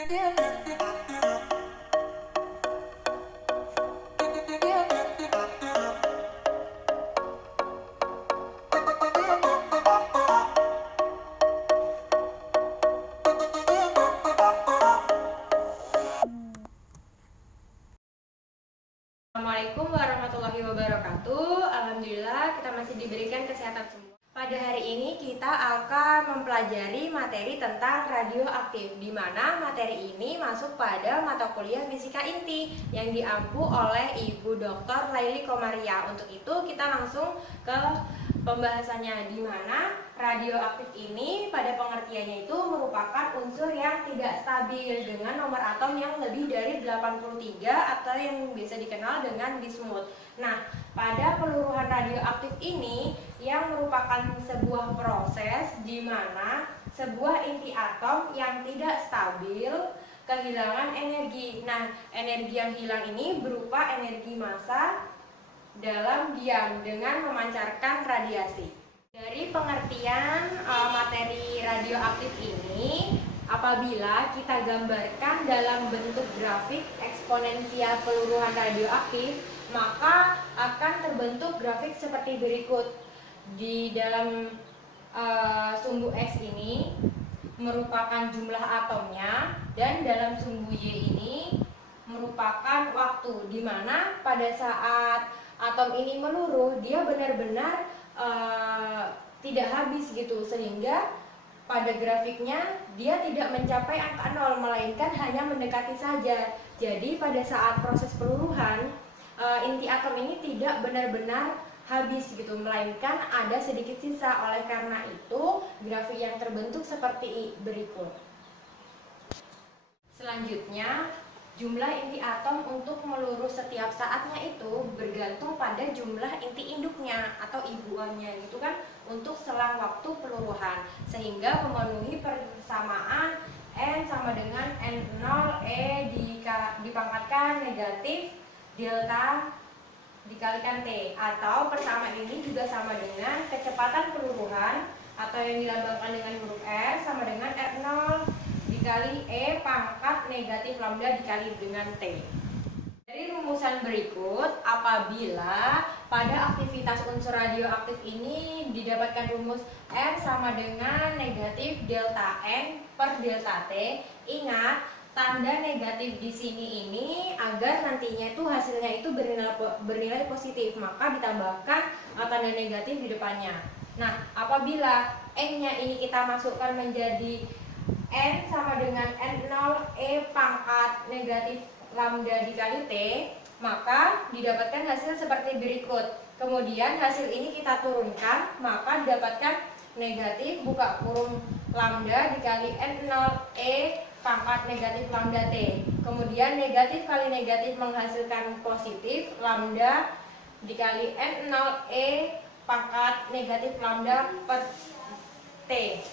Assalamualaikum warahmatullahi wabarakatuh. Alhamdulillah kita masih diberikan kesehatan semua. Pada hari ini kita akan mempelajari materi tentang radioaktif, di mana materi ini masuk pada mata kuliah fisika inti yang diampu oleh Ibu Dr. Laili Komaria. Untuk itu kita langsung ke pembahasannya, di mana radioaktif ini pada pengertiannya itu merupakan unsur yang tidak stabil dengan nomor atom yang lebih dari 83 atau yang biasa dikenal dengan bismut. Nah, pada peluruhan radioaktif ini yang merupakan sebuah proses di mana sebuah inti atom yang tidak stabil kehilangan energi. Nah, energi yang hilang ini berupa energi massa dalam diam dengan memancarkan radiasi. Dari pengertian materi radioaktif ini, apabila kita gambarkan dalam bentuk grafik eksponensial peluruhan radioaktif, maka akan terbentuk grafik seperti berikut. Di dalam sumbu X ini merupakan jumlah atomnya, dan dalam sumbu Y ini merupakan waktu, di mana pada saat atom ini meluruh, dia benar-benar tidak habis gitu, sehingga pada grafiknya dia tidak mencapai angka 0, melainkan hanya mendekati saja. Jadi pada saat proses peluruhan, inti atom ini tidak benar-benar habis gitu, melainkan ada sedikit sisa. Oleh karena itu grafik yang terbentuk seperti berikut. Selanjutnya, jumlah inti atom untuk meluruh setiap saatnya itu bergantung pada jumlah inti induknya atau ibuannya gitu kan, untuk selang waktu peluruhan, sehingga memenuhi persamaan N sama dengan N0 E dipangkatkan negatif delta dikalikan T, atau persamaan ini juga sama dengan kecepatan peluruhan atau yang dilambangkan dengan huruf R sama dengan R0 dikali E pangkat negatif lambda dikali dengan T. Dari rumusan berikut, apabila pada aktivitas unsur radioaktif ini didapatkan rumus R sama dengan negatif delta N per delta T, ingat tanda negatif di sini ini agar nantinya itu hasilnya itu bernilai positif, maka ditambahkan tanda negatif di depannya. Nah, apabila N-nya ini kita masukkan menjadi N sama dengan N0 E pangkat negatif lambda dikali T, maka didapatkan hasil seperti berikut. Kemudian hasil ini kita turunkan, maka didapatkan negatif buka kurung lambda dikali N0 E pangkat negatif lambda T. Kemudian negatif kali negatif menghasilkan positif lambda dikali N0 E pangkat negatif lambda per T.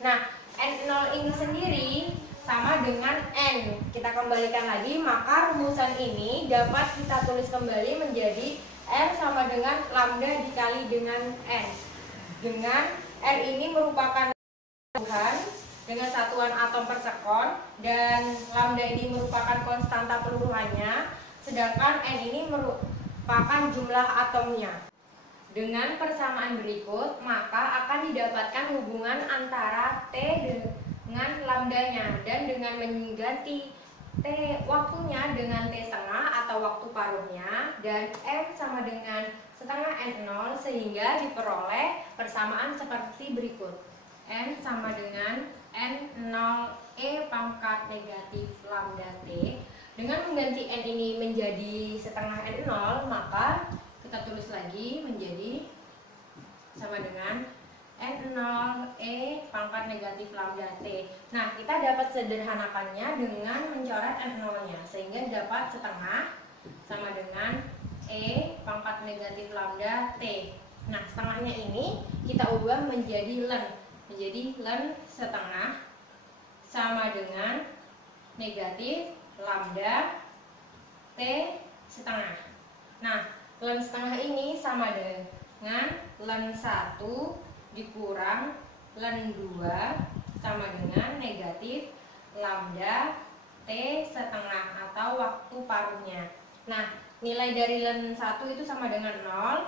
Nah, N0 ini sendiri sama dengan N. Kita kembalikan lagi, maka rumusan ini dapat kita tulis kembali menjadi R sama dengan lambda dikali dengan N. Dengan R ini merupakan satuan dengan satuan atom per sekon, dan lambda ini merupakan konstanta peluruhannya, sedangkan N ini merupakan jumlah atomnya. Dengan persamaan berikut, maka akan didapatkan hubungan antara T dengan lambdanya, dan dengan mengganti T waktunya dengan T setengah atau waktu paruhnya, dan M sama dengan setengah N0, sehingga diperoleh persamaan seperti berikut. N sama dengan N0 E pangkat negatif lambda T. Dengan mengganti N ini menjadi setengah N0, maka kita tulis lagi menjadi sama dengan N0 E pangkat negatif lambda T. Nah, kita dapat sederhanakannya dengan mencoret N0-nya, sehingga dapat setengah sama dengan E pangkat negatif lambda T. Nah, setengahnya ini kita ubah menjadi ln setengah sama dengan negatif lambda T setengah. Nah, ln setengah ini sama dengan ln 1 dikurang ln 2 sama dengan negatif lambda T setengah atau waktu paruhnya. Nah, nilai dari len 1 itu sama dengan 0,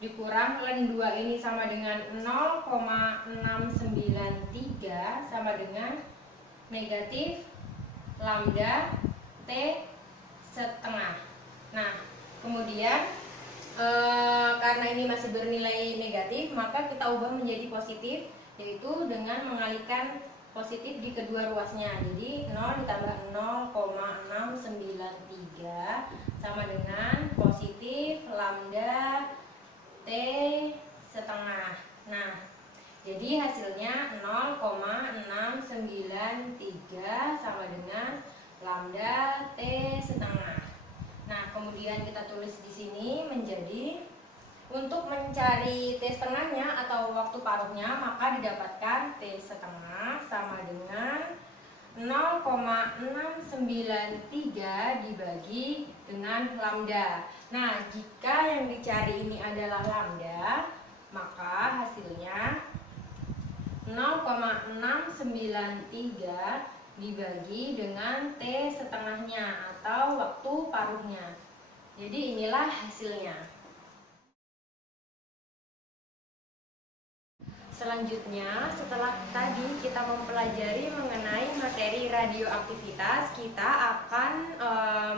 dikurang len 2 ini sama dengan 0,693 sama dengan negatif lambda T setengah. Nah, kemudian karena ini masih bernilai negatif, maka kita ubah menjadi positif, yaitu dengan mengalihkan positif di kedua ruasnya. Jadi 0 ditambah 0,693 sama dengan positif lambda T setengah. Nah, jadi hasilnya 0,693 sama dengan lambda T setengah. Nah, kemudian kita tulis di sini menjadi untuk mencari T setengahnya atau waktu paruhnya, maka didapatkan T setengah sama dengan 0,693 dibagi dengan lambda. Nah, jika yang dicari ini adalah lambda, maka hasilnya 0,693 dibagi dengan T setengahnya atau waktu paruhnya. Jadi inilah hasilnya. Selanjutnya, setelah tadi kita mempelajari mengenai materi radioaktivitas, kita akan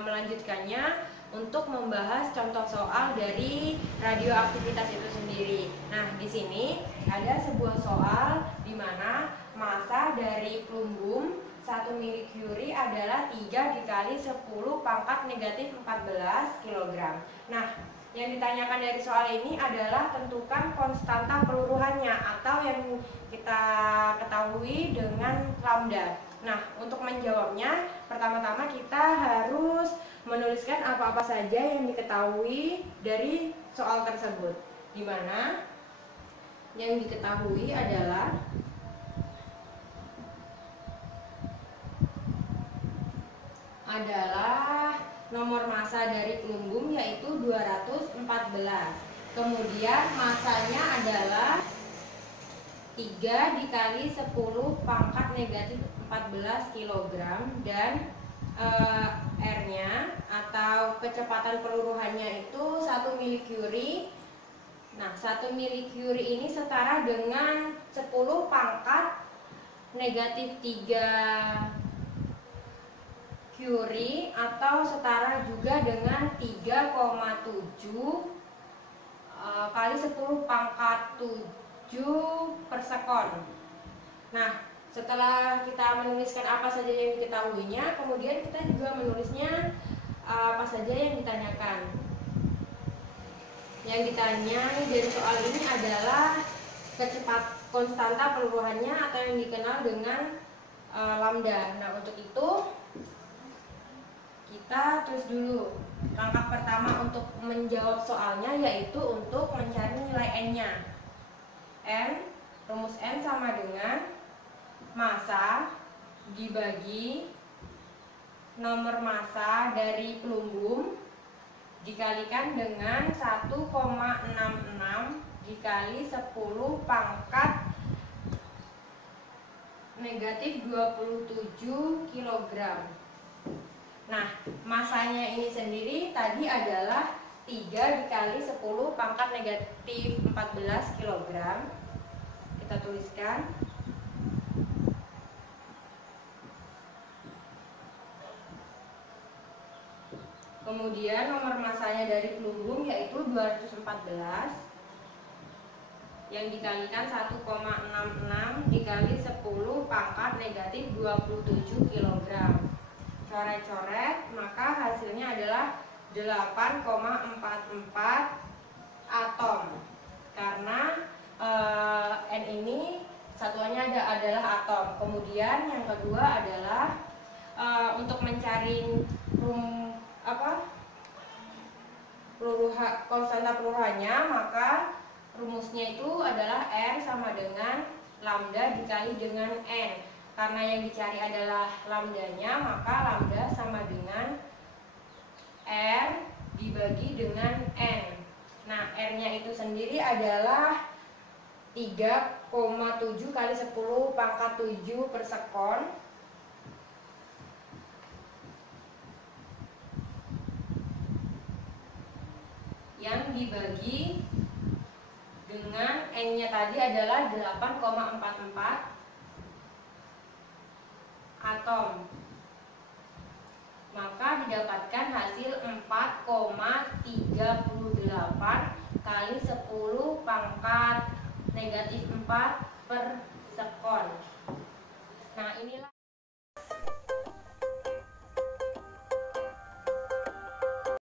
melanjutkannya untuk membahas contoh soal dari radioaktivitas itu sendiri. Nah, di sini ada sebuah soal di mana massa dari plumbum 1 mili Curie adalah 3 dikali 10 pangkat negatif 14 kg. Nah, yang ditanyakan dari soal ini adalah tentukan konstanta peluruhannya atau yang kita ketahui dengan lambda. Nah, untuk menjawabnya, pertama-tama kita harus menuliskan apa-apa saja yang diketahui dari soal tersebut. Di mana yang diketahui adalah nomor massa dari plumbum yaitu 214. Kemudian massanya adalah 3 dikali 10 pangkat negatif 14 kg dan R-nya atau kecepatan peluruhannya itu 1 mili Curie. Nah, 1 mili Curie ini setara dengan 10 pangkat negatif 3 Curie atau setara juga dengan 3,7 kali 10 pangkat 7 per sekon. Nah, setelah kita menuliskan apa saja yang diketahuinya, kemudian kita juga menulisnya apa saja yang ditanyakan. Yang ditanya dari soal ini adalah konstanta peluruhannya atau yang dikenal dengan lambda. Nah, untuk itu kita tulis dulu langkah pertama untuk menjawab soalnya, yaitu untuk mencari nilai N-nya. Rumus N sama dengan massa dibagi nomor massa dari plumbum dikalikan dengan 1,66 dikali 10 pangkat negatif 27 kg. Nah, masanya ini sendiri tadi adalah 3 dikali 10 pangkat negatif 14 kg. Kita tuliskan. Kemudian nomor masanya dari plumbum yaitu 214 yang dikalikan 1,66 dikali 10 pangkat negatif 27 kg. Coret-coret, maka hasilnya adalah 8,44 atom. Karena N ini satuannya adalah atom. Kemudian yang kedua adalah untuk mencari konstanta peluruhannya, maka rumusnya itu adalah R sama dengan lambda dikali dengan N. Karena yang dicari adalah lambdanya, maka lambda sama dengan R dibagi dengan N. Nah, R-nya itu sendiri adalah 3,7 kali 10 pangkat 7 per sekon. kemudian dibagi dengan N-nya tadi adalah 8,44 atom. Maka didapatkan hasil 4,38 kali 10 pangkat -4 per sekon. Nah, inilah